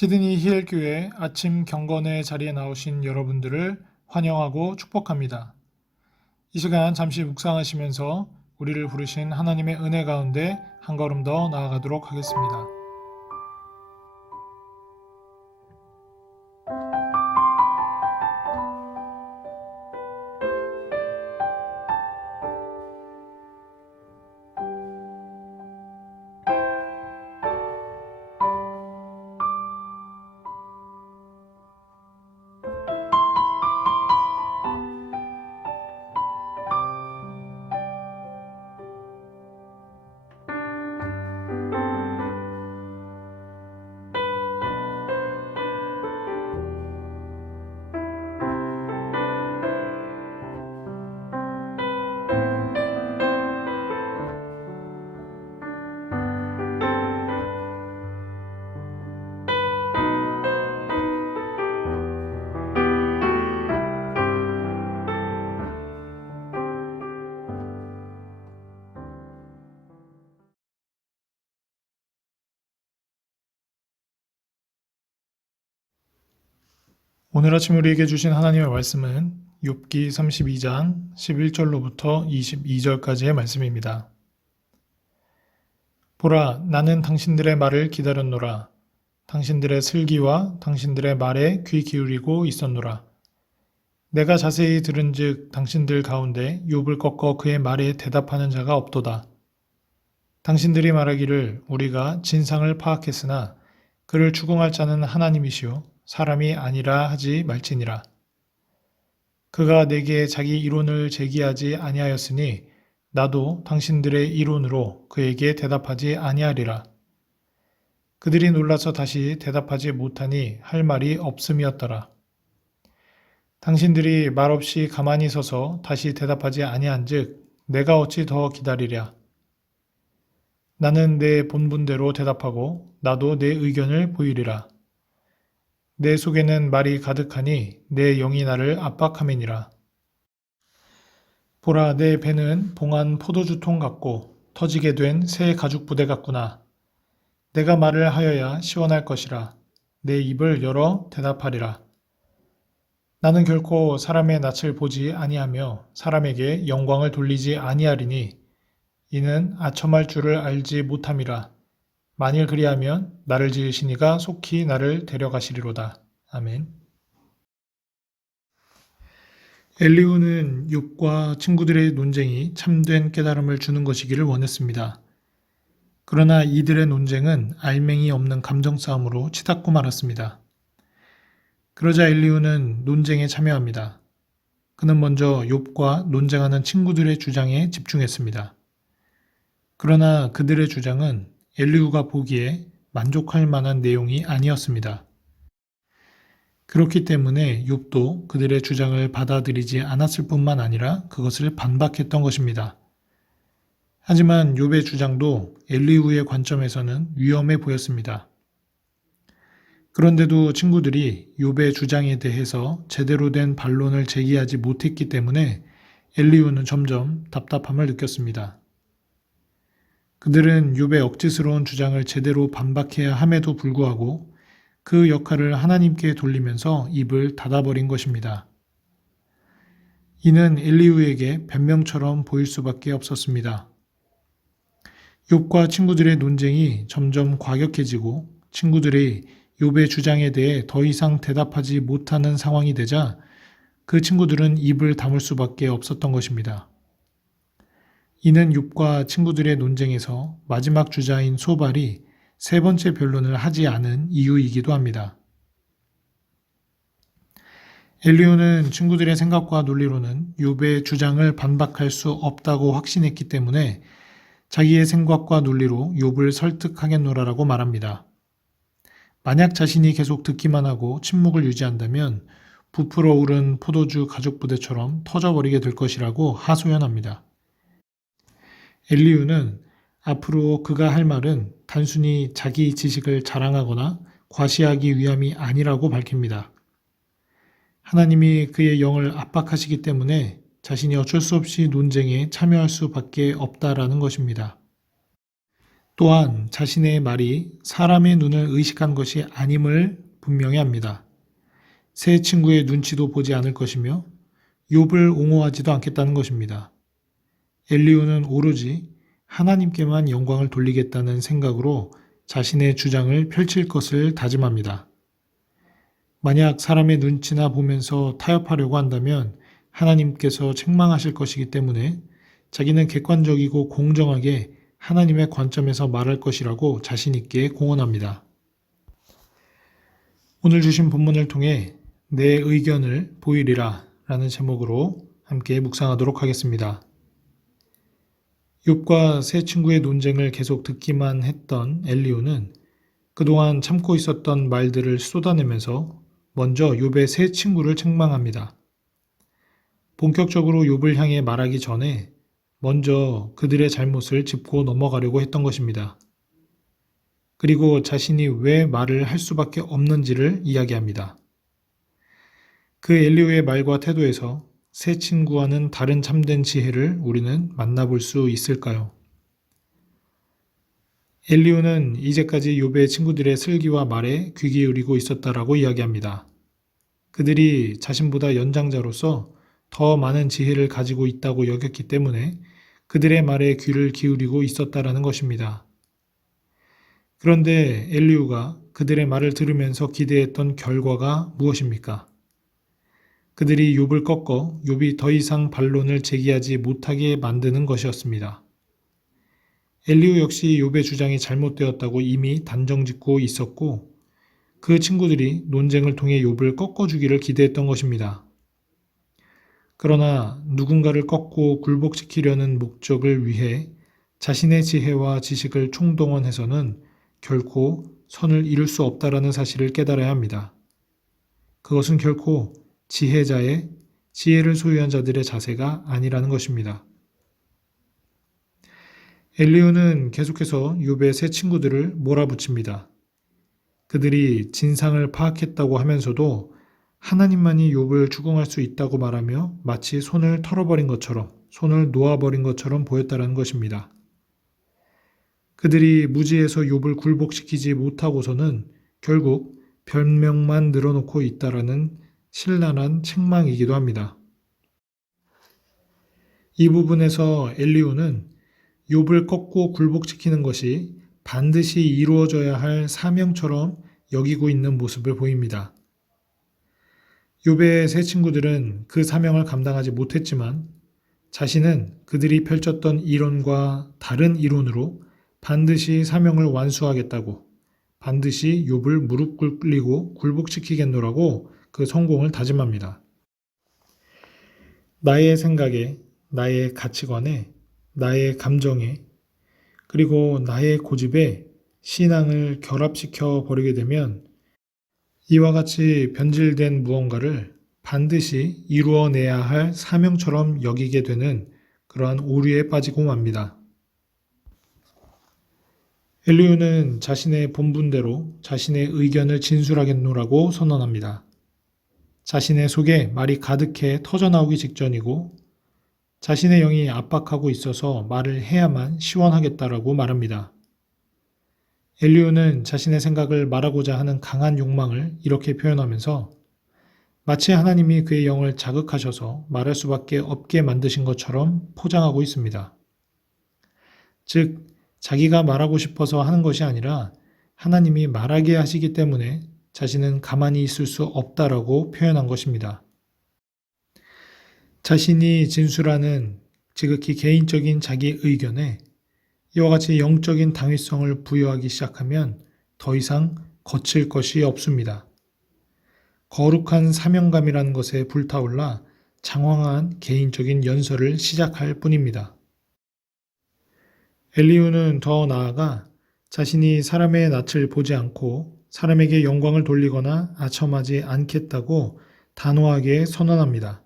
시드니 힐교회 아침 경건의 자리에 나오신 여러분들을 환영하고 축복합니다. 이 시간 잠시 묵상하시면서 우리를 부르신 하나님의 은혜 가운데 한 걸음 더 나아가도록 하겠습니다. 오늘 아침 우리에게 주신 하나님의 말씀은 욥기 32장 11절로부터 22절까지의 말씀입니다. 보라, 나는 당신들의 말을 기다렸노라. 당신들의 슬기와 당신들의 말에 귀 기울이고 있었노라. 내가 자세히 들은즉 당신들 가운데 욥을 꺾어 그의 말에 대답하는 자가 없도다. 당신들이 말하기를 우리가 진상을 파악했으나 그를 추궁할 자는 하나님이시요 사람이 아니라 하지 말지니라. 그가 내게 자기 이론을 제기하지 아니하였으니 나도 당신들의 이론으로 그에게 대답하지 아니하리라. 그들이 놀라서 다시 대답하지 못하니 할 말이 없음이었더라. 당신들이 말없이 가만히 서서 다시 대답하지 아니한즉 내가 어찌 더 기다리랴. 나는 내 본분대로 대답하고 나도 내 의견을 보이리라. 내 속에는 말이 가득하니 내 영이 나를 압박함이니라. 보라, 내 배는 봉한 포도주통 같고 터지게 된 새 가죽 부대 같구나. 내가 말을 하여야 시원할 것이라. 내 입을 열어 대답하리라. 나는 결코 사람의 낯을 보지 아니하며 사람에게 영광을 돌리지 아니하리니 이는 아첨할 줄을 알지 못함이라. 만일 그리하면 나를 지으신 이가 속히 나를 데려가시리로다. 아멘. 엘리후는 욥과 친구들의 논쟁이 참된 깨달음을 주는 것이기를 원했습니다. 그러나 이들의 논쟁은 알맹이 없는 감정 싸움으로 치닫고 말았습니다. 그러자 엘리후는 논쟁에 참여합니다. 그는 먼저 욥과 논쟁하는 친구들의 주장에 집중했습니다. 그러나 그들의 주장은 엘리후가 보기에 만족할 만한 내용이 아니었습니다. 그렇기 때문에 욥도 그들의 주장을 받아들이지 않았을 뿐만 아니라 그것을 반박했던 것입니다. 하지만 욥의 주장도 엘리후의 관점에서는 위험해 보였습니다. 그런데도 친구들이 욥의 주장에 대해서 제대로 된 반론을 제기하지 못했기 때문에 엘리후는 점점 답답함을 느꼈습니다. 그들은 욥의 억지스러운 주장을 제대로 반박해야 함에도 불구하고 그 역할을 하나님께 돌리면서 입을 닫아버린 것입니다. 이는 엘리후에게 변명처럼 보일 수밖에 없었습니다. 욥과 친구들의 논쟁이 점점 과격해지고 친구들이 욥의 주장에 대해 더 이상 대답하지 못하는 상황이 되자 그 친구들은 입을 다물 수밖에 없었던 것입니다. 이는 욥과 친구들의 논쟁에서 마지막 주자인 소발이 세 번째 변론을 하지 않은 이유이기도 합니다. 엘리후는 친구들의 생각과 논리로는 욥의 주장을 반박할 수 없다고 확신했기 때문에 자기의 생각과 논리로 욥을 설득하겠노라라고 말합니다. 만약 자신이 계속 듣기만 하고 침묵을 유지한다면 부풀어 오른 포도주 가죽 부대처럼 터져버리게 될 것이라고 하소연합니다. 엘리후는 앞으로 그가 할 말은 단순히 자기 지식을 자랑하거나 과시하기 위함이 아니라고 밝힙니다. 하나님이 그의 영을 압박하시기 때문에 자신이 어쩔 수 없이 논쟁에 참여할 수밖에 없다라는 것입니다. 또한 자신의 말이 사람의 눈을 의식한 것이 아님을 분명히 합니다. 새 친구의 눈치도 보지 않을 것이며 욥을 옹호하지도 않겠다는 것입니다. 엘리후는 오로지 하나님께만 영광을 돌리겠다는 생각으로 자신의 주장을 펼칠 것을 다짐합니다. 만약 사람의 눈치나 보면서 타협하려고 한다면 하나님께서 책망하실 것이기 때문에 자기는 객관적이고 공정하게 하나님의 관점에서 말할 것이라고 자신 있게 공언합니다. 오늘 주신 본문을 통해 내 의견을 보이리라 라는 제목으로 함께 묵상하도록 하겠습니다. 욥과 새 친구의 논쟁을 계속 듣기만 했던 엘리후는 그동안 참고 있었던 말들을 쏟아내면서 먼저 욥의 새 친구를 책망합니다. 본격적으로 욥을 향해 말하기 전에 먼저 그들의 잘못을 짚고 넘어가려고 했던 것입니다. 그리고 자신이 왜 말을 할 수밖에 없는지를 이야기합니다. 그 엘리후의 말과 태도에서 새 친구와는 다른 참된 지혜를 우리는 만나볼 수 있을까요? 엘리후는 이제까지 욥의 친구들의 슬기와 말에 귀 기울이고 있었다라고 이야기합니다. 그들이 자신보다 연장자로서 더 많은 지혜를 가지고 있다고 여겼기 때문에 그들의 말에 귀를 기울이고 있었다라는 것입니다. 그런데 엘리후가 그들의 말을 들으면서 기대했던 결과가 무엇입니까? 그들이 욥을 꺾어 욥이 더 이상 반론을 제기하지 못하게 만드는 것이었습니다. 엘리후 역시 욥의 주장이 잘못되었다고 이미 단정짓고 있었고 그 친구들이 논쟁을 통해 욥을 꺾어주기를 기대했던 것입니다. 그러나 누군가를 꺾고 굴복시키려는 목적을 위해 자신의 지혜와 지식을 총동원해서는 결코 선을 이룰 수 없다라는 사실을 깨달아야 합니다. 그것은 결코 지혜자의 지혜를 소유한 자들의 자세가 아니라는 것입니다. 엘리후는 계속해서 욥의 새 친구들을 몰아붙입니다. 그들이 진상을 파악했다고 하면서도 하나님만이 욥을 추궁할 수 있다고 말하며 마치 손을 털어버린 것처럼, 손을 놓아버린 것처럼 보였다는 것입니다. 그들이 무지에서 욥을 굴복시키지 못하고서는 결국 변명만 늘어놓고 있다라는 신랄한 책망이기도 합니다. 이 부분에서 엘리후는 욥을 꺾고 굴복시키는 것이 반드시 이루어져야 할 사명처럼 여기고 있는 모습을 보입니다. 욥의 새 친구들은 그 사명을 감당하지 못했지만 자신은 그들이 펼쳤던 이론과 다른 이론으로 반드시 사명을 완수하겠다고, 반드시 욥을 무릎 꿇리고 굴복시키겠노라고 그 성공을 다짐합니다. 나의 생각에, 나의 가치관에, 나의 감정에, 그리고 나의 고집에 신앙을 결합시켜 버리게 되면 이와 같이 변질된 무언가를 반드시 이루어내야 할 사명처럼 여기게 되는 그러한 오류에 빠지고 맙니다. 엘리후는 자신의 본분대로 자신의 의견을 진술하겠노라고 선언합니다. 자신의 속에 말이 가득해 터져나오기 직전이고 자신의 영이 압박하고 있어서 말을 해야만 시원하겠다라고 말합니다. 엘리후는 자신의 생각을 말하고자 하는 강한 욕망을 이렇게 표현하면서 마치 하나님이 그의 영을 자극하셔서 말할 수밖에 없게 만드신 것처럼 포장하고 있습니다. 즉, 자기가 말하고 싶어서 하는 것이 아니라 하나님이 말하게 하시기 때문에 자신은 가만히 있을 수 없다라고 표현한 것입니다. 자신이 진술하는 지극히 개인적인 자기 의견에 이와 같이 영적인 당위성을 부여하기 시작하면 더 이상 거칠 것이 없습니다. 거룩한 사명감이라는 것에 불타올라 장황한 개인적인 연설을 시작할 뿐입니다. 엘리후는 더 나아가 자신이 사람의 낯을 보지 않고 사람에게 영광을 돌리거나 아첨하지 않겠다고 단호하게 선언합니다.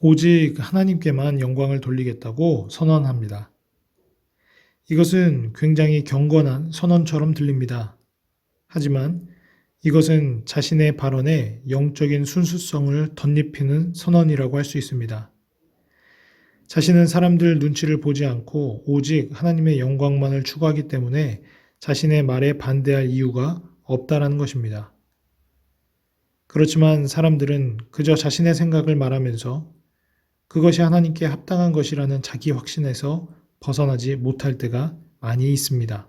오직 하나님께만 영광을 돌리겠다고 선언합니다. 이것은 굉장히 경건한 선언처럼 들립니다. 하지만 이것은 자신의 발언에 영적인 순수성을 덧입히는 선언이라고 할 수 있습니다. 자신은 사람들 눈치를 보지 않고 오직 하나님의 영광만을 추구하기 때문에 자신의 말에 반대할 이유가 없다라는 것입니다. 그렇지만 사람들은 그저 자신의 생각을 말하면서 그것이 하나님께 합당한 것이라는 자기 확신에서 벗어나지 못할 때가 많이 있습니다.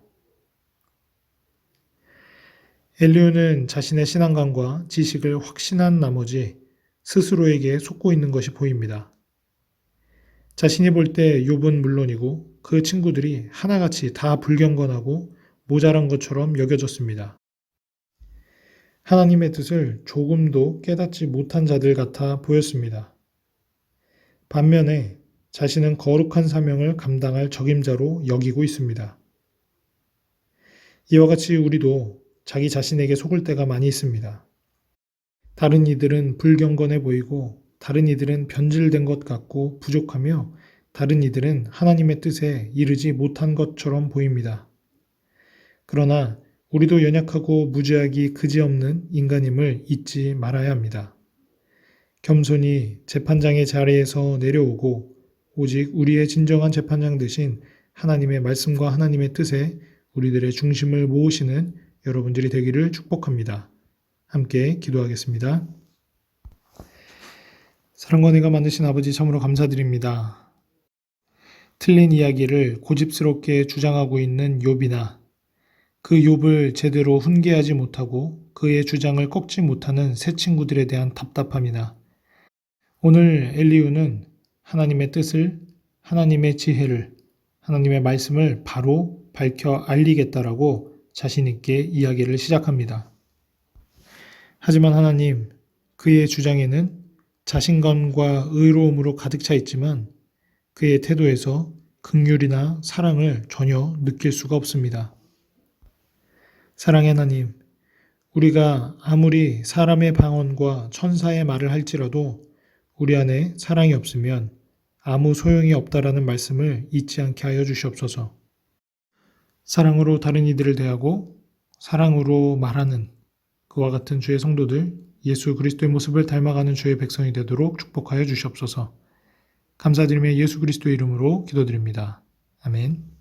엘리후는 자신의 신앙관과 지식을 확신한 나머지 스스로에게 속고 있는 것이 보입니다. 자신이 볼 때 욥은 물론이고 그 친구들이 하나같이 다 불경건하고 모자란 것처럼 여겨졌습니다. 하나님의 뜻을 조금도 깨닫지 못한 자들 같아 보였습니다. 반면에 자신은 거룩한 사명을 감당할 적임자로 여기고 있습니다. 이와 같이 우리도 자기 자신에게 속을 때가 많이 있습니다. 다른 이들은 불경건해 보이고 다른 이들은 변질된 것 같고 부족하며 다른 이들은 하나님의 뜻에 이르지 못한 것처럼 보입니다. 그러나 우리도 연약하고 무지하기 그지없는 인간임을 잊지 말아야 합니다. 겸손히 재판장의 자리에서 내려오고 오직 우리의 진정한 재판장 되신 하나님의 말씀과 하나님의 뜻에 우리들의 중심을 모으시는 여러분들이 되기를 축복합니다. 함께 기도하겠습니다. 사랑과 은혜가 많으신 아버지 참으로 감사드립니다. 틀린 이야기를 고집스럽게 주장하고 있는 욥이나 그 욥을 제대로 훈계하지 못하고 그의 주장을 꺾지 못하는 새 친구들에 대한 답답함이나 오늘 엘리후는 하나님의 뜻을, 하나님의 지혜를, 하나님의 말씀을 바로 밝혀 알리겠다라고 자신 있게 이야기를 시작합니다. 하지만 하나님, 그의 주장에는 자신감과 의로움으로 가득 차 있지만 그의 태도에서 긍휼이나 사랑을 전혀 느낄 수가 없습니다. 사랑의 하나님, 우리가 아무리 사람의 방언과 천사의 말을 할지라도 우리 안에 사랑이 없으면 아무 소용이 없다라는 말씀을 잊지 않게 하여 주시옵소서. 사랑으로 다른 이들을 대하고 사랑으로 말하는 그와 같은 주의 성도들, 예수 그리스도의 모습을 닮아가는 주의 백성이 되도록 축복하여 주시옵소서. 감사드리며 예수 그리스도의 이름으로 기도드립니다. 아멘.